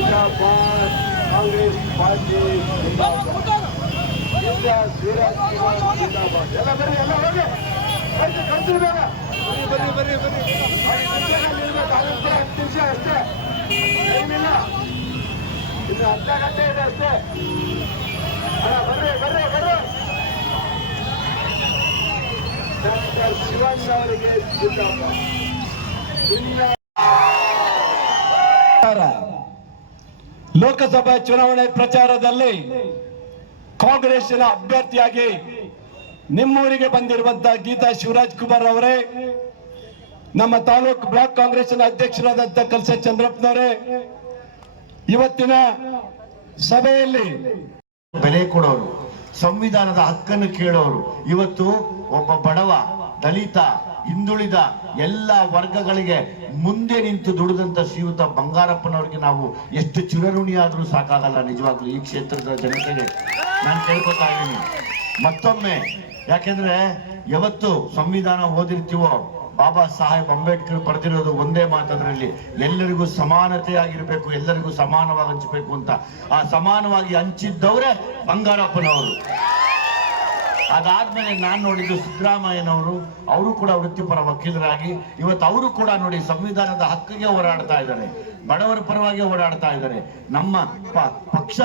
Congress party ಎಲ್ಲ ಬರ್ರಿ ಎಲ್ಲ ಹೋಗಿ ಬರಿ ಕಳ್ಸಿರಿ ಬೇಗ ಬರ್ರಿ ಬರ್ರಿ ಬರ್ರಿ ಹತ್ತು ನಿಮಿಷ ಅಷ್ಟೇ ಏನಿಲ್ಲ ಇದು ಅರ್ಧ ಇದೆ ಅಷ್ಟೇ ಅಲ್ಲ ಬರ್ರಿ ಬರ್ರಿ ಬರ್ರಿ ಡಾಕ್ಟರ್ ಶಿವಣ್ಣ ಅವರಿಗೆ ಜಿಂದಾಬಾದ್ ಲೋಕಸಭಾ ಚುನಾವಣೆ ಪ್ರಚಾರದಲ್ಲಿ ಕಾಂಗ್ರೆಸ್ನ ಅಭ್ಯರ್ಥಿಯಾಗಿ ನಿಮ್ಮೂರಿಗೆ ಬಂದಿರುವಂತಹ ಗೀತಾ ಶಿವರಾಜ್ ಕುಮಾರ್ ಅವರೇ, ನಮ್ಮ ತಾಲೂಕು ಬ್ಲಾಕ್ ಕಾಂಗ್ರೆಸ್ನ ಅಧ್ಯಕ್ಷರಾದಂತ ಕಲ್ಸ ಚಂದ್ರಪ್ಪನವರೇ, ಇವತ್ತಿನ ಸಭೆಯಲ್ಲಿ ಬೆಲೆ ಕೊಡೋರು, ಸಂವಿಧಾನದ ಹಕ್ಕನ್ನು ಕೇಳೋರು, ಇವತ್ತು ಒಬ್ಬ ಬಡವ, ದಲಿತ, ಹಿಂದುಳಿದ ಎಲ್ಲ ವರ್ಗಗಳಿಗೆ ಮುಂದೆ ನಿಂತು ದುಡಿದಂತ ಶ್ರೀಯುತ ಬಂಗಾರಪ್ಪನವ್ರಿಗೆ ನಾವು ಎಷ್ಟು ಚಿರಋಣಿ ಆದರೂ ಸಾಕಾಗಲ್ಲ ನಿಜವಾಗ್ಲೂ ಈ ಕ್ಷೇತ್ರದ ಜನತೆಗೆ. ನಾನು ಕೇಳ್ಕೊತಾ ಇದ್ದೀನಿ. ಮತ್ತೊಮ್ಮೆ, ಯಾಕೆಂದ್ರೆ ಯಾವತ್ತು ಸಂವಿಧಾನ ಓದಿರ್ತೀವೋ, ಬಾಬಾ ಸಾಹೇಬ್ ಅಂಬೇಡ್ಕರ್ ಪಡೆದಿರೋದು ಒಂದೇ ಮಾತದ್ರಲ್ಲಿ, ಎಲ್ಲರಿಗೂ ಸಮಾನತೆಯಾಗಿರ್ಬೇಕು, ಎಲ್ಲರಿಗೂ ಸಮಾನವಾಗಿ ಹಂಚಬೇಕು ಅಂತ. ಆ ಸಮಾನವಾಗಿ ಹಂಚಿದ್ದವರೇ ಬಂಗಾರಪ್ಪನವರು. ಅದಾದ್ಮೇಲೆ ನಾನ್ ನೋಡಿದ್ದು ಸಿದ್ದರಾಮಯ್ಯನವರು, ಅವರು ಕೂಡ ವೃತ್ತಿಪರ ವಕೀಲರಾಗಿ, ಇವತ್ತು ಅವರು ಕೂಡ ನೋಡಿ ಸಂವಿಧಾನದ ಹಕ್ಕಿಗೆ ಹೋರಾಡ್ತಾ ಇದ್ದಾರೆ, ಬಡವರ ಪರವಾಗಿ ಹೋರಾಡ್ತಾ ಇದ್ದಾರೆ. ನಮ್ಮ ಪಕ್ಷ,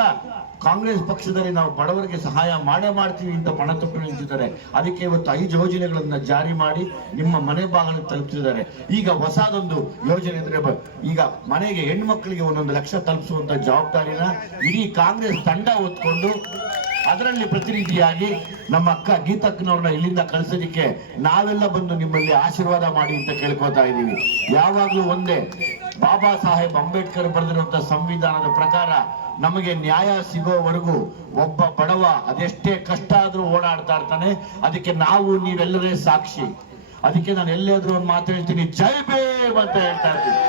ಕಾಂಗ್ರೆಸ್ ಪಕ್ಷದಲ್ಲಿ ನಾವು ಬಡವರಿಗೆ ಸಹಾಯ ಮಾಡೇ ಮಾಡ್ತೀವಿ ಅಂತ ಪಣ ತೊಟ್ಟು ನಿಂತಿದ್ದಾರೆ. ಅದಕ್ಕೆ ಇವತ್ತು ಐದು ಯೋಜನೆಗಳನ್ನ ಜಾರಿ ಮಾಡಿ ನಿಮ್ಮ ಮನೆ ಬಾಗಿಲು ತಲುಪಿಸಿದ್ದಾರೆ ಈಗ ಹೊಸದೊಂದು ಯೋಜನೆ ಅಂದ್ರೆ ಈಗ ಮನೆಗೆ ಹೆಣ್ಮಕ್ಳಿಗೆ ಒಂದೊಂದು ಲಕ್ಷ ತಲುಪಿಸುವಂತ ಜವಾಬ್ದಾರಿನ ಇಡೀ ಕಾಂಗ್ರೆಸ್ ತಂಡ ಹೊತ್ಕೊಂಡು ಅದರಲ್ಲಿ ಪ್ರತಿನಿಧಿಯಾಗಿ ನಮ್ಮ ಅಕ್ಕ ಗೀತಕ್ಕನವ್ರನ್ನ ಇಲ್ಲಿಂದ ಕಳ್ಸೋದಿಕ್ಕೆ ನಾವೆಲ್ಲ ಬಂದು ನಿಮ್ಮಲ್ಲಿ ಆಶೀರ್ವಾದ ಮಾಡಿ ಅಂತ ಕೇಳ್ಕೊತಾ ಇದ್ದೀವಿ. ಯಾವಾಗ್ಲೂ ಒಂದೇ, ಬಾಬಾ ಸಾಹೇಬ್ ಅಂಬೇಡ್ಕರ್ ಬರೆದಿರುವಂತ ಸಂವಿಧಾನದ ಪ್ರಕಾರ ನಮಗೆ ನ್ಯಾಯ ಸಿಗೋವರೆಗೂ ಒಬ್ಬ ಬಡವ ಅದೆಷ್ಟೇ ಕಷ್ಟ ಆದ್ರೂ ಓಡಾಡ್ತಾ ಇರ್ತಾನೆ. ಅದಕ್ಕೆ ನಾವು ನೀವೆಲ್ಲರೇ ಸಾಕ್ಷಿ. ಅದಕ್ಕೆ ನಾನು ಎಲ್ಲಾದ್ರೂ ಒಂದು ಮಾತು ಹೇಳ್ತೀನಿ. ಜೈ ಭೀಮ್ ಅಂತ ಹೇಳ್ತಾ ಇರ್ತೀನಿ.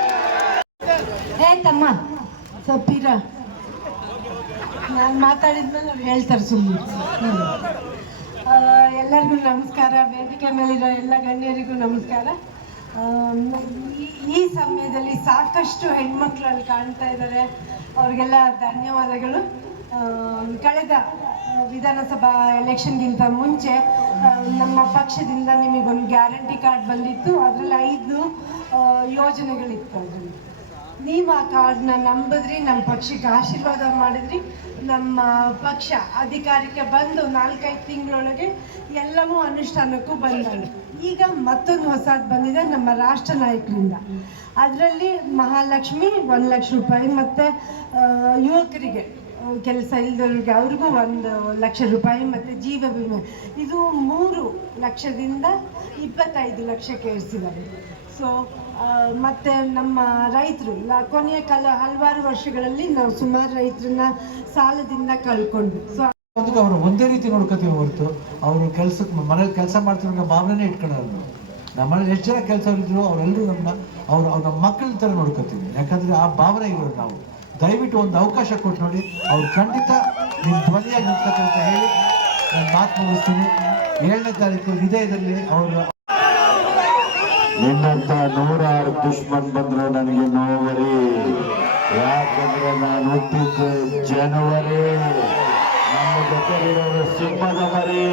ನಾನು ಮಾತಾಡಿದ್ಮೇಲೆ ಅವ್ರು ಹೇಳ್ತಾರೆ ಸುಮ್ಮನೆ ಎಲ್ಲರಿಗೂ ನಮಸ್ಕಾರ. ವೇದಿಕೆ ಮೇಲಿರೋ ಎಲ್ಲ ಗಣ್ಯರಿಗೂ ನಮಸ್ಕಾರ. ಈ- ಸಮಯದಲ್ಲಿ ಸಾಕಷ್ಟು ಹೆಣ್ಮಕ್ಳು ಅಲ್ಲಿ ಕಾಣ್ತಾ ಇದ್ದಾರೆ. ಅವ್ರಿಗೆಲ್ಲ ಧನ್ಯವಾದಗಳು. ಕಳೆದ ವಿಧಾನಸಭಾ ಎಲೆಕ್ಷನ್ಗಿಂತ ಮುಂಚೆ ನಮ್ಮ ಪಕ್ಷದಿಂದ ನಿಮಗೊಂದು ಗ್ಯಾರಂಟಿ ಕಾರ್ಡ್ ಬಂದಿತ್ತು. ಅದರಲ್ಲಿ ಐದು ಯೋಜನೆಗಳಿತ್ತು ಅದರಲ್ಲಿ. ನೀವು ಆ ಕಾರ್ಡ್ನ ನಂಬಿದ್ರಿ ನಮ್ಮ ಪಕ್ಷಕ್ಕೆ ಆಶೀರ್ವಾದ ಮಾಡಿದ್ರಿ, ನಮ್ಮ ಪಕ್ಷ ಅಧಿಕಾರಕ್ಕೆ ಬಂದು ನಾಲ್ಕೈದು ತಿಂಗಳೊಳಗೆ ಎಲ್ಲವೂ ಅನುಷ್ಠಾನಕ್ಕೂ ಬಂದವು ಈಗ ಮತ್ತೊಂದು ಹೊಸದು ಬಂದಿದೆ ನಮ್ಮ ರಾಷ್ಟ್ರ ನಾಯಕರಿಂದ. ಅದರಲ್ಲಿ ಮಹಾಲಕ್ಷ್ಮಿ ಒಂದು ಲಕ್ಷ ರೂಪಾಯಿ ಮತ್ತು ಯುವಕರಿಗೆ ಕೆಲಸ ಇಲ್ದವ್ರಿಗೆ ಅವ್ರಿಗೂ ಒಂದು ಲಕ್ಷ ರೂಪಾಯಿ ಮತ್ತು ಜೀವ ವಿಮೆ. ಇದು ಮೂರು ಲಕ್ಷದಿಂದ ಇಪ್ಪತ್ತೈದು ಲಕ್ಷಕ್ಕೆ ಏರಿಸಿದ್ದಾರೆ. ಸೊ ಮತ್ತೆ ನಮ್ಮ ರೈತರು ಕೊನೆಯ ಕಾಲ ಹಲವಾರು ವರ್ಷಗಳಲ್ಲಿ ನಾವು ಸುಮಾರು ರೈತರನ್ನ ಸಾಲದಿಂದ ಕಳ್ಕೊಂಡ್ವಿ. ಸೊ ಅವರು ಒಂದೇ ರೀತಿ ನೋಡ್ಕೋತೀವಿ ಹೊರತು, ಅವರು ಕೆಲ್ಸಕ್ಕೆ ಮನೇಲಿ ಕೆಲಸ ಮಾಡ್ತಿರೋ ಭಾವನೆ ಇಟ್ಕೊಳ್ಳೋದು ನಮ್ಮಲ್ಲಿ ಎಷ್ಟು ಜನ ಕೆಲಸ ಇದ್ರು, ಅವರೆಲ್ಲರೂ ನಮ್ಮನ್ನ ಅವ್ರು, ಅವ್ರ ನಮ್ಮ ಮಕ್ಕಳ ಥರ ನೋಡ್ಕೋತೀವಿ ಯಾಕಂದ್ರೆ ಆ ಭಾವನೆ ಇರೋದು ನಾವು. ದಯವಿಟ್ಟು ಒಂದು ಅವಕಾಶ ಕೊಟ್ಟು ನೋಡಿ, ಅವ್ರು ಖಂಡಿತ ನಿಮ್ಮ ಧ್ವನಿಯಾಗಿ ನಿಂತ್ಕೊತಾರೆ ಹೇಳಿ, ನಾನು ಮಾತು ಮುಗಿಸ್ತೀನಿ. ಏಳನೇ ತಾರೀಕು ಇದೇ ಇದರಲ್ಲಿ ಅವರು ನಿನ್ನಂತ ನೂರಾರು ದುಶ್ಮನ್ ಬಂದ್ರೆ ನನಗೆ ನೋವರಿ. ಯಾಕಂದ್ರೆ ನಾನು ಹುಟ್ಟಿದ್ದು ಜನವರಿ. ನಮ್ಮ ಜೊತೆ ಇರೋರು ಸಿಂಹದ ಮರಿ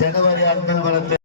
ಜನವರಿ ಆದ್ಮೇಲೆ ಬರುತ್ತೆ?